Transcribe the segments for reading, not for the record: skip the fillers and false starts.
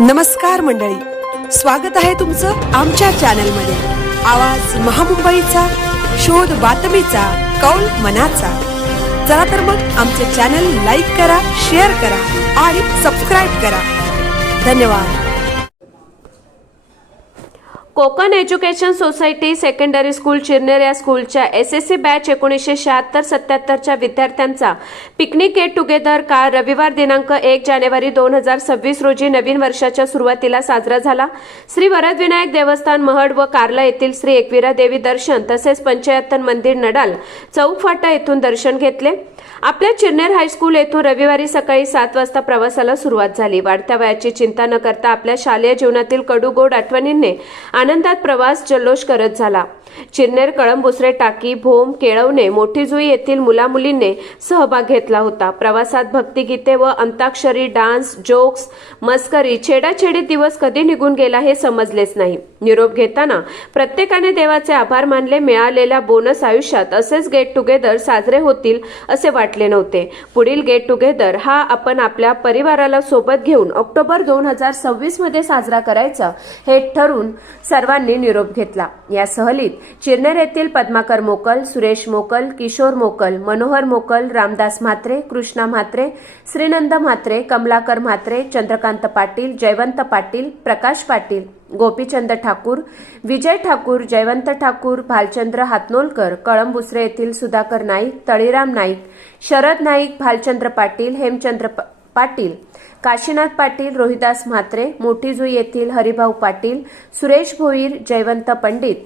नमस्कार मंडळी, स्वागत आहे तुमचं आमच्या चॅनलमध्ये। आवाज महामुंबईचा, शोध बातमीचा, कौल मनाचा। चला तर मग आमचे चॅनल लाईक करा, शेअर करा आणि सबस्क्राइब करा। धन्यवाद। Konkan education society secondary school Chirner या स्कूलच्या एसएससी बॅच 1976-77च्या विद्यार्थ्यांचा पिकनिक गेट टुगेदर काल रविवार दिनांक 1 जानेवारी 2026 रोजी नवीन वर्षाच्या सुरुवातीला साजरा झाला। श्री वरदविनायक देवस्थान महड व कार्ला येथील श्री एकविरा देवी दर्शन तसेच पंचायतन मंदिर नडाल चौक फाटा येथून दर्शन घेतले। आपल्या चिरनेर हायस्कूल येथून रविवारी सकाळी 7 वाजता प्रवासाला सुरुवात झाली। वाढत्या वयाची चिंता न करता आपल्या शालेय जीवनातील कडूगोड आठवणींनी आनंदात प्रवास जल्लोष करत झाला। चिरनेर, कळंबुसरे, टाकी, भोम, केळवणे, मोठी जुई येथील मुलामुलींनी सहभाग घेतला होता। प्रवासात भक्तिगीते व अंताक्षरी, डान्स, जोक्स, मस्करी, छेडाछेडी दिवस कधी निघून गेला हे समजलेच नाही। निरोप घेताना प्रत्येकाने देवाचे आभार मानले। मिळालेल्या बोनस आयुष्यात असेच गेट टुगेदर साजरे होतील असे वाटले नव्हते। पुढील गेट टुगेदर हा आपण आपल्या परिवाराला सोबत घेऊन ऑक्टोबर 2026 मध्ये साजरा करायचा हे ठरवून सर्वांनी निरोप घेतला। या सहलीत चिरनेर येथील पद्माकर मोकल, सुरेश मोकल, किशोर मोकल, मनोहर मोकल, रामदास म्हात्रे, कृष्णा म्हात्रे, श्रीनंद म्हात्रे, कमलाकर म्हात्रे, चंद्रकांत पाटील, जयवंत पाटील, प्रकाश पाटील, गोपीचंद ठाकूर, विजय ठाकूर, जयवंत ठाकूर, भालचंद्र हातनोलकर, कळंबुसरे येथील सुधाकर नाईक, तळीराम नाईक, शरद नाईक, भालचंद्र पाटील, हेमचंद्र पाटील, काशीनाथ पाटील, रोहिदास म्हात्रे, मोठी जुई येथील हरिभाऊ पाटील, सुरेश भोईर, जयवंत पंडित,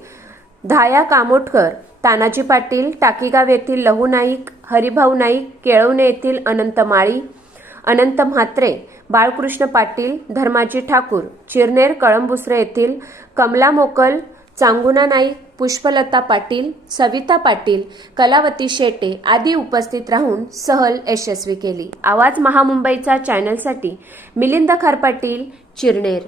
धाया कामोटकर, तानाजी पाटील, टाकीगाव येथील लहू नाईक, हरिभाऊ नाईक, केळवणे येथील अनंत माळी, अनंत म्हात्रे, बाळकृष्ण पाटील, धर्माजी ठाकूर, चिरनेर, कळंबुसरे येथील कमला मोकल, चांगुना नाईक, पुष्पलता पाटील, सविता पाटील, कलावती शेटे आदी उपस्थित राहून सहल यशस्वी केली। आवाज महामुंबईचा चॅनलसाठी मिलिंद खारपाटील, चिरनेर।